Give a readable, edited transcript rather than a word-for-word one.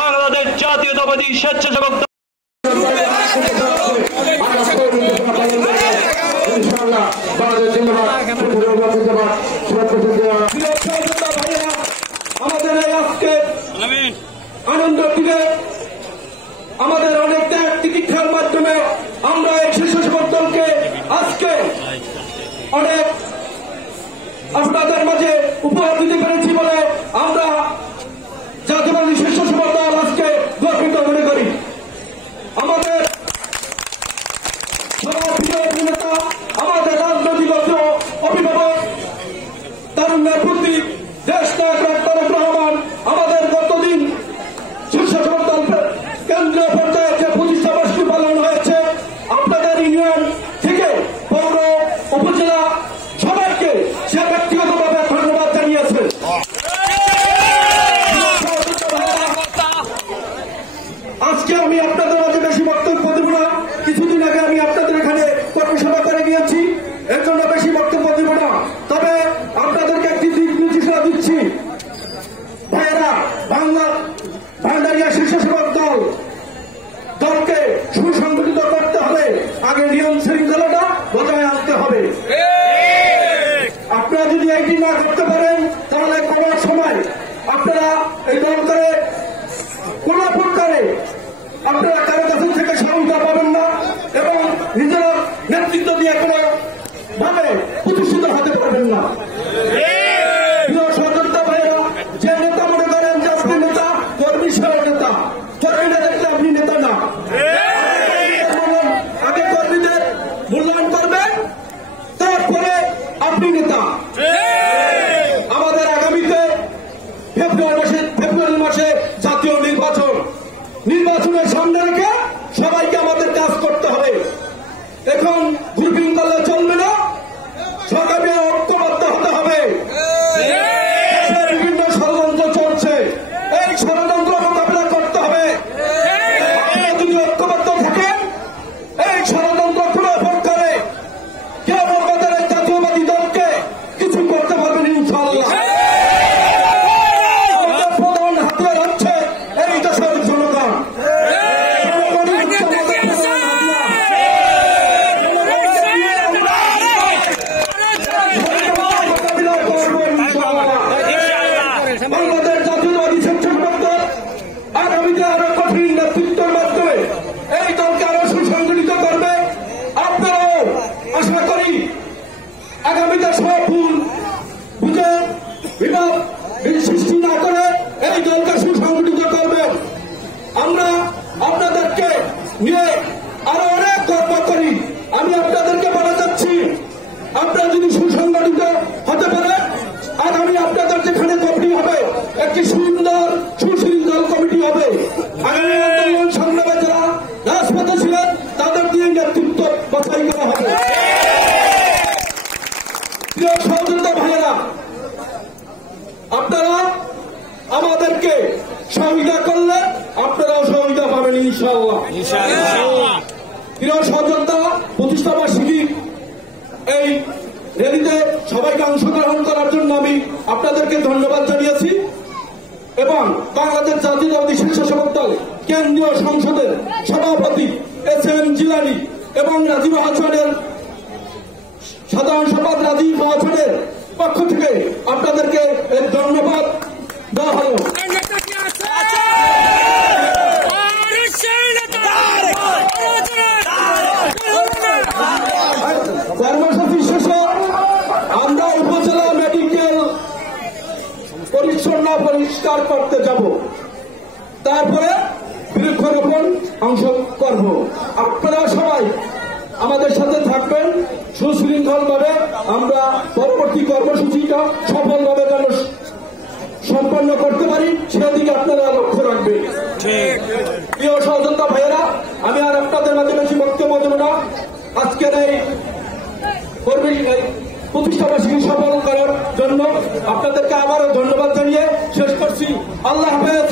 বাংলাদেশ জাতীয়তাবাদী স্বেচ্ছাসেবক আমাদের আজকে আনন্দ দিনে আমাদের অনেক ত্যাগ তিতিক্ষার মাধ্যমে আমরা এই স্বেচ্ছাসেবক দলকে আজকে অনেক আপনাদের মাঝে উপহার দিতে পেরেছি বলে আমরা জাতীয়বাদী স্বেচ্ছাসেবক দল আজকে গর্বিত মনে করি। আমাদের নেতা, আমাদের রাজনৈতিক অভিভাবক, তারুণ্যের প্রতি দেশ নায়ক তারেক রহমান আমাদের গতদিন স্বেচ্ছাসেবক দল কেন্দ্রীয় পর্যায়ে যে 25 বার্ষিকী পালন হয়েছে, আপনাদের ইউনিয়ন থেকে পৌর উপজেলা সবাইকে সে ব্যক্তিগতভাবে ধন্যবাদ জানিয়েছে। আজকে আমি আপনাদের মাঝে বেশি বক্তব্য দেব না। কিছুদিন আগে আমি আপনাদের এখানে কর্মসভা করে গিয়েছি, এর জন্য বেশি বক্তব্য দেব না। তবে আপনাদেরকে একটি দিক নির্দেশনা দিচ্ছি, ভাইয়েরা, ভান্ডারিয়া স্বেচ্ছাসেবক দলকে সুসংগঠিত করতে হবে, আগে নিয়ম শৃঙ্খলাটা বজায় আনতে হবে। আপনারা যদি এটি না করতে পারেন তাহলে কোন সময় আপনারা এই দল করে কোন প্রকারে আপনারা কারো কাছ থেকে সহায়তা পাবেন না এবং নিজের নেতৃত্ব দিয়ে কোন ভাবে প্রতিষ্ঠিত হতে পারবেন না। সতর্কতা ভাইয়েরা, যে নেতা মনে করেন যে আপনি নেতা, কর্মী সেবা নেতা, কর্মী না দেখলে আপনি নেতা না। আগে কর্মীদের মূল্যায়ন করবেন, তারপরে আপনি নেতা। আমাদের আগামীতে ফেব্রুয়ারি মাসে জাতীয় নির্বাচনের সামনে রেখে সবাইকে আমাদের কাজ করতে হবে। এখন গ্রুপিং করলে চলবে না, সরকারকে ঐক্যবদ্ধ হতে হবে। বিভিন্ন ষড়যন্ত্র চলছে, এই ষড়যন্ত্র মোকাবিলা করতে হবে। আপনারা যদি ঐক্যবদ্ধ থাকেন, এই ষড়যন্ত্র খুলে করে কেউ আমাদের জাতীয়বাদী দলকে কিছু করতে পারবেন ইনশাআল্লাহ। প্রধান হাতিয়ার হচ্ছে এই দেশের জনগণ। ইনশাআল্লাহ। প্রিয় সহযোদ্ধা, প্রতিষ্ঠাবার্ষিকী এই র্যালিতে সবাইকে অংশগ্রহণ করার জন্য আমি আপনাদেরকে ধন্যবাদ জানিয়েছি এবং বাংলাদেশ জাতীয়তাবাদী স্বেচ্ছাসেবক দল কেন্দ্রীয় সংসদের সভাপতি SN জিলানী এবং রাজীব হাসানের সাধারণ সম্পাদক রাজীব হাসানের পক্ষ থেকে আপনাদেরকে ধন্যবাদ দেওয়া হলো। কর্মসূচি শেষে আমরা উপজেলা মেডিকেল পরিষ্কার করতে যাব, তারপরে বৃক্ষরোপণ অংশ করব। আপনারা সবাই আমাদের সাথে থাকবেন, সুশৃঙ্খল ভাবে আমরা পরবর্তী কর্মসূচিটা সফলভাবে যেন সম্পন্ন করতে পারি সেদিকে আপনারা লক্ষ্য রাখবেন। প্রিয় সহযোদ্ধা ভাইয়েরা, আমি আর আপনাদের মাঝে বেশি বক্তব্য দেব না। আজকের এই প্রতিষ্ঠাবার্ষিকী সফল করার জন্য আপনাদেরকে আবারও ধন্যবাদ জানিয়ে শেষ করছি। আল্লাহ হাফেজ।